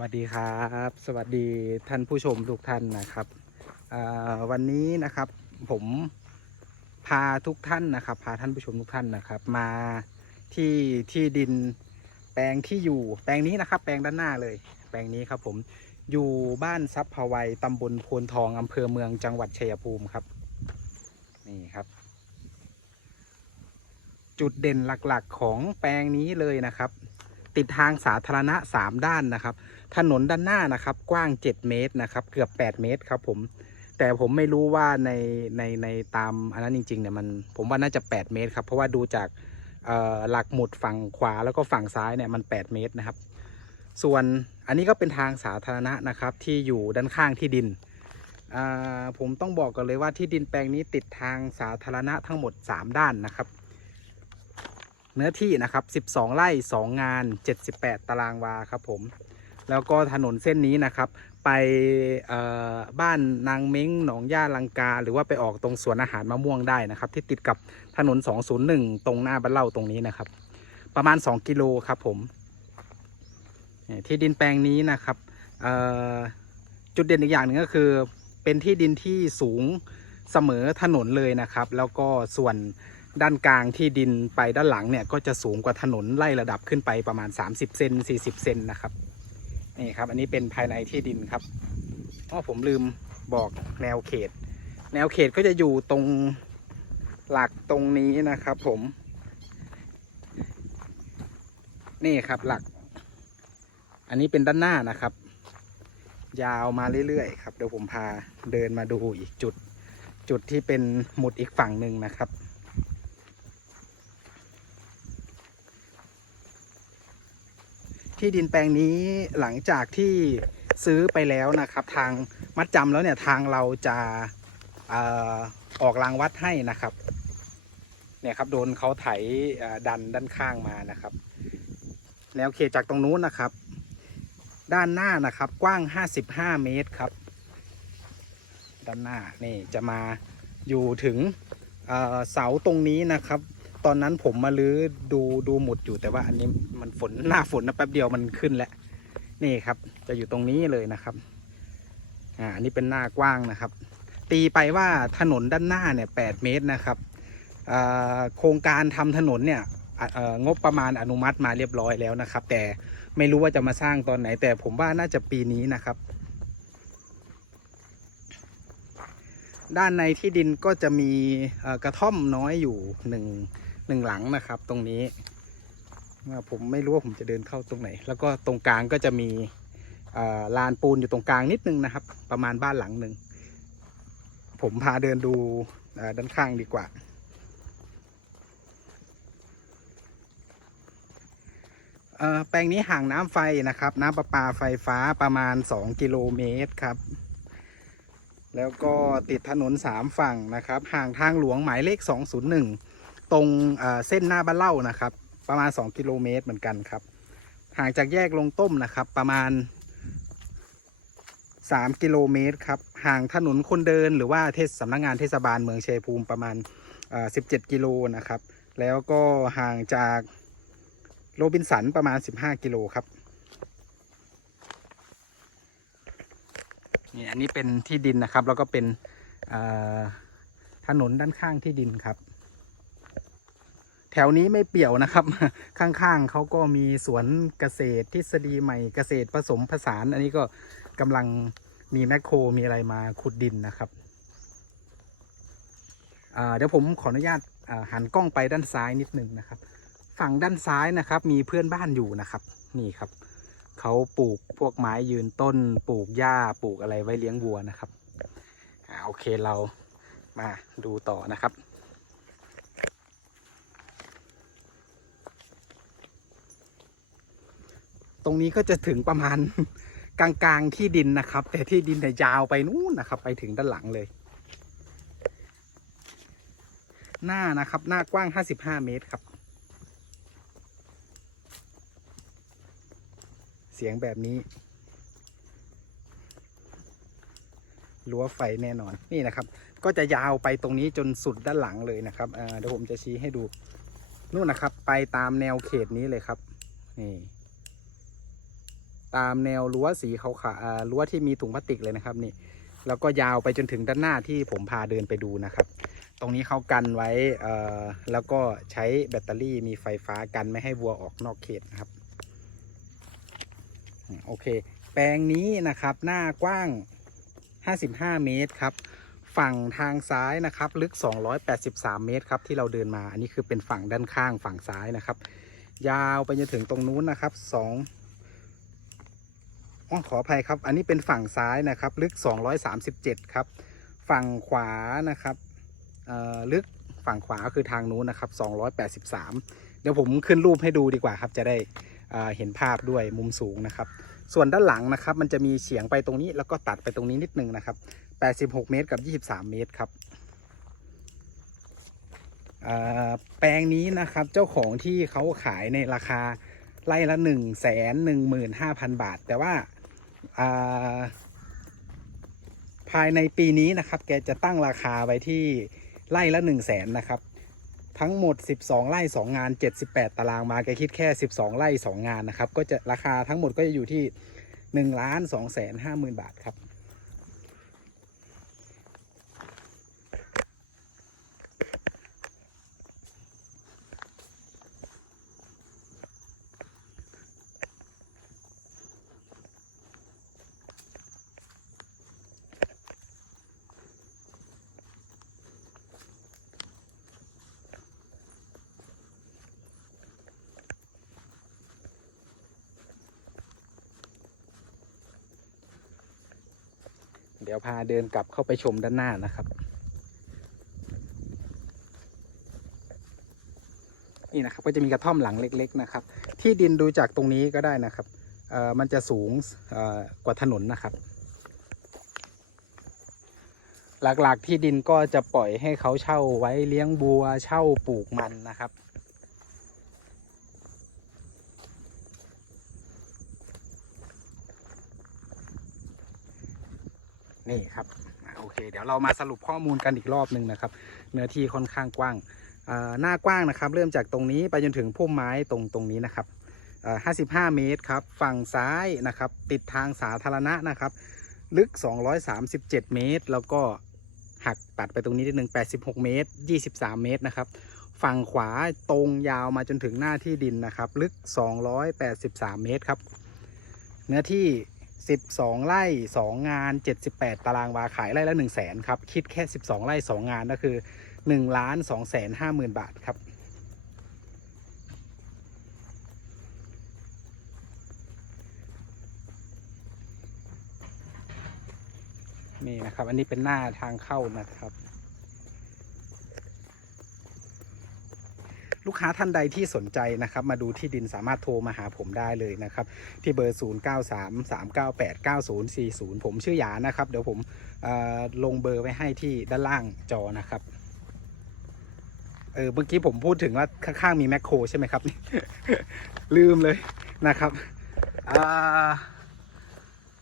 วัสดีครับ สวัสดีท่านผู้ชมทุกท่านนะครับวันนี้นะครับผมพาทุกท่านนะครับ พาท่านผู้ชมทุกท่านนะครับ มาที่ที่ดินแปลงที่อยู่ แปลงนี้นะครับ แปลงด้านหน้าเลย แปลงนี้ครับผมอยู่บ้านซับพาวัยตำบลโพนทองอำเภอเมืองจังหวัดชัยภูมิครับ นี่ครับ จุดเด่นหลักๆของแปลงนี้เลยนะครับติดทางสาธารณะ 3 ด้านนะครับ ถนนด้านหน้านะครับ กว้าง 7 เมตรนะครับ เกือบ 8 เมตรครับผมแต่ผมไม่รู้ว่าในในในตามอันนั้นจริงๆเนี่ยมันผมว่าน่าจะ 8 เมตรครับ เพราะว่าดูจากหลักหมุดฝั่งขวาแล้วก็ฝั่งซ้ายเนี่ยมัน 8 เมตรนะครับ ส่วนอันนี้ก็เป็นทางสาธารณะนะครับที่อยู่ด้านข้างที่ดิน ผมต้องบอกกันเลยว่าที่ดินแปลงนี้ติดทางสาธารณะทั้งหมด 3 ด้านนะครับ เนื้อที่นะครับ 12 ไร่ 2 งาน 78 ตารางวาครับผม แล้วก็ถนนเส้นนี้นะครับ ไปบ้านนางเม้งหนองย่าลังกา หรือว่าไปออกตรงสวนอาหารมะม่วงได้นะครับ ที่ติดกับถนน 201 ตรงหน้าบ้านเล่าตรงนี้นะครับ ประมาณ 2 กิโลครับผมที่ดินแปลงนี้นะครับจุดเด่นอีกอย่างหนึ่งก็คือเป็นที่ดินที่สูงเสมอถนนเลยนะครับ แล้วก็ส่วนด้านกลางที่ดินไปด้านหลังเนี่ยก็จะสูงกว่าถนนไล่ระดับขึ้นไปประมาณ 30 เซน40 เซนนะครับ นี่ครับ อันนี้เป็นภายในที่ดินครับอ๋อผมลืมบอกแนวเขต แนวเขตก็จะอยู่ตรงหลักตรงนี้นะครับผม นี่ครับหลัก อันนี้เป็นด้านหน้านะครับ ยาวมาเรื่อยๆครับ เดี๋ยวผมพาเดินมาดูอีกจุด จุดที่เป็นหมุดอีกฝั่งหนึ่งนะครับ ที่ดินแปลงนี้หลังจากที่ซื้อไปแล้วนะครับ ทางมัดจำแล้วเนี่ยทางเราจะเอ่อออกรางวัดให้นะครับ เนี่ยครับโดนเขาไถดันด้านข้างมานะครับ แนวเขตจากตรงนู้นนะครับ ด้านหน้านะครับกว้าง 55 เมตรครับ ด้านหน้านี่จะมาอยู่ถึงเสาตรงนี้นะครับ ตอนนั้นผมมาลื้อดูดูหมุดอยู่แต่ว่าอันนี้มันฝนหน้าฝนนะแป๊บเดียวมันขึ้นแล้วนี่ครับ จะอยู่ตรงนี้เลยนะครับ อ่าอันนี้เป็นหน้ากว้างนะครับ ตีไปว่าถนนด้านหน้าเนี่ยแเมตรนะครับอ่าโครงการทำถนนเนี่ยงบประมาณอนุมัติมาเรียบร้อยแล้วนะครับ แต่ไม่รู้ว่าจะมาสร้างตอนไหน แต่ผมว่าน่าจะปีนี้นะครับ ด้านในที่ดินก็จะมีกระท่อมน้อยอยู่หนึ่ง หนึ่งหลังนะครับ ตรงนี้ผมไม่รู้ว่าผมจะเดินเข้าตรงไหน แล้วก็ตรงกลางก็จะมีลานปูนอยู่ตรงกลางนิดนึงนะครับ ประมาณบ้านหลังหนึ่งผมพาเดินดูด้านข้างดีกว่า แปลงนี้ห่างน้ำไฟนะครับ น้ำประปาไฟฟ้าประมาณ 2 กิโลเมตรครับ แล้วก็ติดถนนสามฝั่งนะครับ ห่างทางหลวงหมายเลข 201 ตรงเส้นหน้าบ้านเล่านะครับ ประมาณ 2 กิโลเมตรเหมือนกันครับ ห่างจากแยกลงต้มนะครับ ประมาณ 3 กิโลเมตรครับ ห่างถนนคนเดินหรือว่าเทศสำนักงานเทศบาลเมืองเชัยภูมิประมาณ 17 กิโลนะครับ แล้วก็ห่างจากโรบินสันประมาณ 15 กิโลครับนี่อันนี้เป็นที่ดินนะครับ แล้วก็เป็นถนนด้านข้างที่ดินครับ แถวนี้ไม่เปี่ยวนะครับ ข้างๆเขาก็มีสวนเกษตรทฤษฎีใหม่เกษตรผสมผสาน อันนี้ก็กำลังมีแมคโครมีอะไรมาขุดดินนะครับเดี๋ยวผมขออนุญาตหันกล้องไปด้านซ้ายนิดนึงนะครับ ฝั่งด้านซ้ายนะครับ มีเพื่อนบ้านอยู่นะครับ นี่ครับเขาปลูกพวกไม้ยืนต้น ปลูกหญ้าปลูกอะไรไว้เลี้ยงวัวนะครับอโอเคเรามาดูต่อนะครับ ตรงนี้ก็จะถึงประมาณกลางๆที่ดินนะครับ แต่ที่ดินเนี่ยยาวไปนู่นนะครับ ไปถึงด้านหลังเลย หน้านะครับ หน้ากว้าง 55 เมตรครับ เสียงแบบนี้รั้วไฟแน่นอนนี่นะครับ ก็จะยาวไปตรงนี้จนสุดด้านหลังเลยนะครับเดี๋ยวผมจะชี้ให้ดูนู่นนะครับ ไปตามแนวเขตนี้เลยครับนี่ ตามแนวรั้วสีขาวๆอ่ารั้วที่มีถุงพลาสติกเลยนะครับนี่แล้วก็ยาวไปจนถึงด้านหน้าที่ผมพาเดินไปดูนะครับ ตรงนี้เขากันไว้เอ่อแล้วก็ใช้แบตเตอรี่มีไฟฟ้ากันไม่ให้วัวออกนอกเขตนะครับโอเค แปลงนี้นะครับหน้ากว้าง 55 เมตรครับ ฝั่งทางซ้ายนะครับ ลึก 283 เมตรครับที่เราเดินมา อันนี้คือเป็นฝั่งด้านข้างฝั่งซ้ายนะครับ ยาวไปจนถึงตรงนู้นนะครับ2อ๋อ ขออภัยครับ อันนี้เป็นฝั่งซ้ายนะครับ ลึก 237 ครับ ฝั่งขวานะครับเอ่อลึกฝั่งขวาคือทางนู้นนะครับ 283 เดี๋ยวผมขึ้นรูปให้ดูดีกว่าครับ จะได้เอ่อเห็นภาพด้วยมุมสูงนะครับ ส่วนด้านหลังนะครับ มันจะมีเฉียงไปตรงนี้แล้วก็ตัดไปตรงนี้นิดนึงนะครับ 86 เมตรกับ 23 เมตรครับเอ่อแปลงนี้นะครับเจ้าของที่เขาขายในราคาไร่ละ 1 1 5 0 0 0 บาท แต่ว่า ภายในปีนี้นะครับ แกจะตั้งราคาไว้ที่ไร่ละ 1 0 0 0 0แสนนะครับ ทั้งหมด 12 ไร่ 2 งาน 78 ตารางมาแกคิดแค่ 12 ไร่ 2 งานนะครับ ก็จะราคาทั้งหมดก็จะอยู่ที่1ล้าน2แสน5หมื่นบาทครับ เดี๋ยวพาเดินกลับเข้าไปชมด้านหน้านะครับ นี่นะครับก็จะมีกระท่อมหลังเล็ก ๆ นะครับ ที่ดินดูจากตรงนี้ก็ได้นะครับเอ่อมันจะสูงเอ่อกว่าถนนนะครับ หลักๆที่ดินก็จะปล่อยให้เขาเช่าไว้เลี้ยงบัวเช่าปลูกมันนะครับ นี่ครับโอเค เดี๋ยวเรามาสรุปข้อมูลกันอีกรอบหนึ่งนะครับ เนื้อที่ค่อนข้างกว้างหน้ากว้างนะครับ เริ่มจากตรงนี้ไปจนถึงพุ่มไม้ตรงตรงนี้นะครับ55 เมตรครับ ฝั่งซ้ายนะครับ ติดทางสาธารณะนะครับ ลึก 237 เมตร แล้วก็หักตัดไปตรงนี้นิดนึง86 เมตร 23 เมตรนะครับ ฝั่งขวาตรงยาวมาจนถึงหน้าที่ดินนะครับ ลึก 283 เมตรครับ เนื้อที่ 12 ไร่2งาน 78 ตารางวาขายไร่ละ 1 0 0 0 0แสนครับ คิดแค่ 12 ไร่2งานก็คือ1ล้าน2แสน5หมื่นบาทครับ นี่นะครับ อันนี้เป็นหน้าทางเข้านะครับ กค้าท่านใดที่สนใจนะครับ มาดูที่ดินสามารถโทรมาหาผมได้เลยนะครับ ที่เบอร์ 0 9 3 3 9 8 9 0 4 0 ผมชื่อหยานะครับ เดี๋ยวผมลงเบอร์ไว้ให้ที่ด้านล่างจอนะครับเออเมื่อกี้ผมพูดถึงว่าข้างๆมีแมคโครใช่ไหมครับ ลืมเลยนะครับ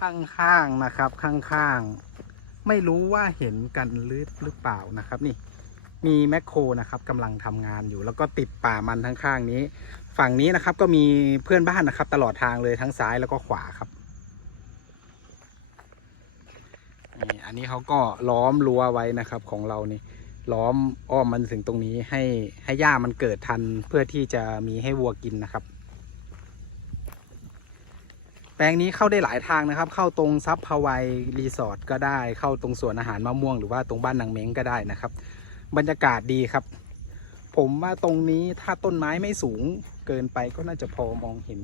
ข้างๆนะครับข้างๆ ไม่รู้ว่าเห็นกันหรือหรือเปล่านะครับนี่ มีแมคโครนะครับกำลังทำงานอยู่ แล้วก็ติดป่ามันทั้งข้างนี้ ฝั่งนี้นะครับก็มีเพื่อนบ้านนะครับ ตลอดทางเลยทั้งซ้ายแล้วก็ขวาครับนี่อันนี้เขาก็ล้อมรั้วไว้นะครับของเรานี่ล้อมอ้อมมันถึงตรงนี้ให้ให้หญ้ามันเกิดทันเพื่อที่จะมีให้วัวกินนะครับ แปลงนี้เข้าได้หลายทางนะครับ เข้าตรงซับพาวายรีสอร์ทก็ได้เข้าตรงสวนอาหารมะม่วงหรือว่าตรงบ้านนางเม้งก็ได้นะครับ บรรยากาศดีครับ ผมว่าตรงนี้ถ้าต้นไม้ไม่สูงเกินไปก็น่าจะพอมองเห็น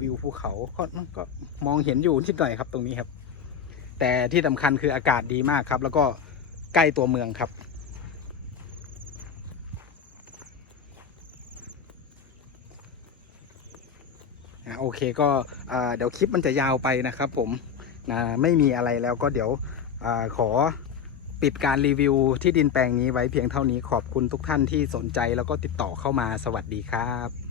วิวภูเขาก็ก็มองเห็นอยู่นิดหน่อยครับตรงนี้ครับ แต่ที่สำคัญคืออากาศดีมากครับ แล้วก็ใกล้ตัวเมืองครับโอเคก็เดี๋ยวคลิปมันจะยาวไปนะครับผมไม่มีอะไรแล้วก็เดี๋ยวอขอ ปิดการรีวิวที่ดินแปลงนี้ไว้เพียงเท่านี้ขอบคุณทุกท่านที่สนใจแล้วก็ติดต่อเข้ามาสวัสดีครับ